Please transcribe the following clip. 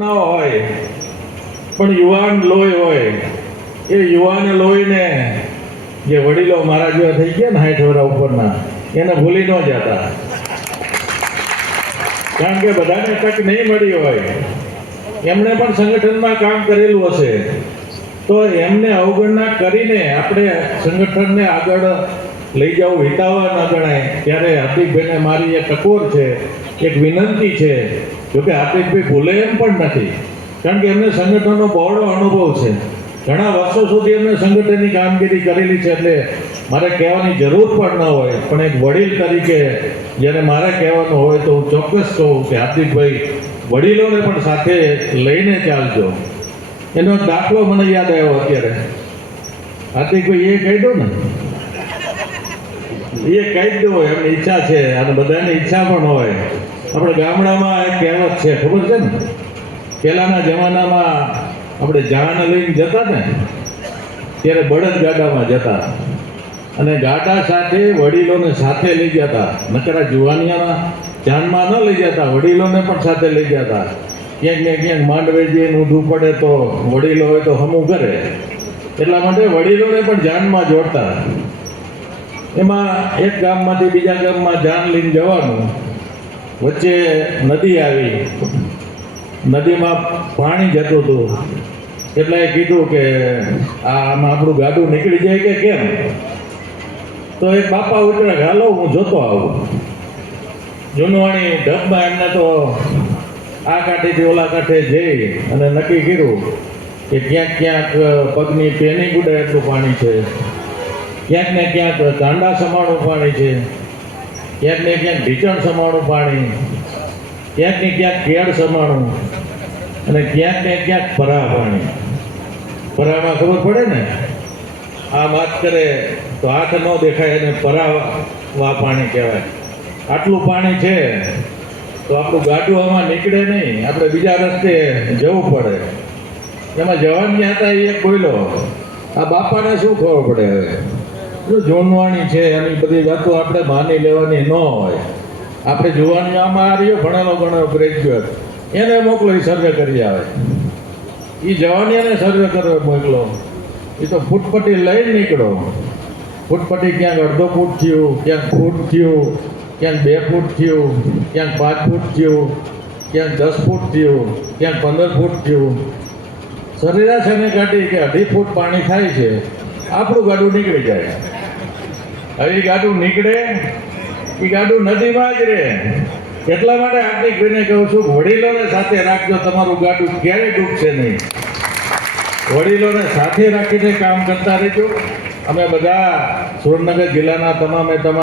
ના હોય પણ યુવાન લોહી હોય એ યુવાન લોહીને જે વડીલો મારા જેવા થઈ ગયા ને 60 વર્ષ ઉપરના એને ભૂલી ન જતા, કારણ કે બધાને તક નહીં મળી હોય. એમણે પણ સંગઠનમાં કામ કરેલું હશે તો એમને અવગણના કરીને આપણે સંગઠનને આગળ લઈ જવું હિતાવહ ન ગણાય. ત્યારે હાર્દિકભાઈને મારી એક ટકોર છે, એક વિનંતી છે. જોકે હાર્દિકભાઈ ભૂલે એમ પણ નથી, કારણ કે એમને સંગઠનનો બહોળો અનુભવ છે. ઘણા વર્ષો સુધી એમને સંગઠનની કામગીરી કરેલી છે, એટલે મારે કહેવાની જરૂર પણ ન હોય. પણ એક વડીલ તરીકે જ્યારે મારે કહેવાનું હોય તો હું ચોક્કસ કહું કે હાર્દિકભાઈ વડીલોને પણ સાથે લઈને ચાલજો. એનો એક દાખલો મને યાદ આવ્યો અત્યારે. હાર્દિકભાઈ એ કહી દો ને, એ કહી દો, એમની ઈચ્છા છે અને બધાની ઈચ્છા પણ હોય. આપણે ગામડામાં એક કહેવત છે, ખબર છે ને, પહેલાના જમાનામાં આપણે જાણ લઈને જતા ને ત્યારે બળદ ગાડામાં જતા અને ગાડા સાથે વડીલોને સાથે લઈ જતા. નકરા જુવાનિયાના જાનમાં ન લઈ જતા, વડીલોને પણ સાથે લઈ જતા. ક્યાંક ને ક્યાંક માંડવે જઈને ઊંધું પડે તો વડીલો હોય તો હમું કરે, એટલા માટે વડીલોને પણ જાનમાં જોડતા. એમાં એક ગામમાંથી બીજા ગામમાં જાન લઈને જવાનું. વચ્ચે નદી આવી, નદીમાં પાણી જતું હતું. એટલે એ કીધું કે આમાં આપણું ગાડું નીકળી જાય કે કેમ? તો એક બાપા ઉતરે, હાલો હું જોતો આવું. જૂનવાણી ઢબમાં એમને તો આ કાંઠેથી ઓલા કાંઠે જઈ અને નક્કી કર્યું કે ક્યાંક ક્યાંક પગની પેનિંગ ઉડે એટલું પાણી છે, ક્યાંક ને ક્યાંક કાંડા સમાણું પાણી છે, ક્યાંક ને ક્યાંક ઢીચણ સમાણું પાણી, ક્યાંક ને ક્યાંક કેળ સમાણું અને ક્યાંક ને ક્યાંક પરા પાણી. પરામાં ખબર પડે ને, આ વાત કરે તો હાથ ન દેખાય અને પરાવા પાણી કહેવાય. આટલું પાણી છે તો આપણું ગાડું આમાં નીકળે નહીં, આપણે બીજા રસ્તે જવું પડે. એમાં જવાન હતા એ એક બોલ્યો, આ બાપાને શું ખબર પડે? હવે જો જોનવાણી છે એની બધી વાતો આપણે માની લેવાની ન હોય. આપણે જોવાની આમાં આ રહ્યો ભણેલો ગણેલો ગ્રેજ્યુએટ, એને મોકલો, એ સર્વે કરી આવે. એ જવાનીને સર્વે કરવા મોકલો, એ તો ફૂટપટ્ટી લઈને નીકળો. ફૂટપટ્ટી ક્યાંક અડધો ફૂટ થયું, ક્યાંક ફૂટ થયું, ક્યાંક 2 ફૂટ થયું, ક્યાંક 5 ફૂટ થયું, ક્યાંક 10 ફૂટ થયું, ક્યાંક 15 ફૂટ થયું. સરેરાશ એને કાઢી કે 2.5 ફૂટ પાણી થાય છે, આપણું ગાડું નીકળી જાય. હવે એ ગાડું નીકળે, એ ગાડું નદીમાં જ રહે. એટલા માટે હાર્દિકભાઈને કહું છું, વડીલોને સાથે રાખજો, તમારું ગાડું ક્યારેય ડૂબશે નહીં. વડીલોને સાથે રાખીને કામ કરતા રહેજો. અમે બધા સુરેન્દ્રનગર જિલ્લાના તમામે તમામ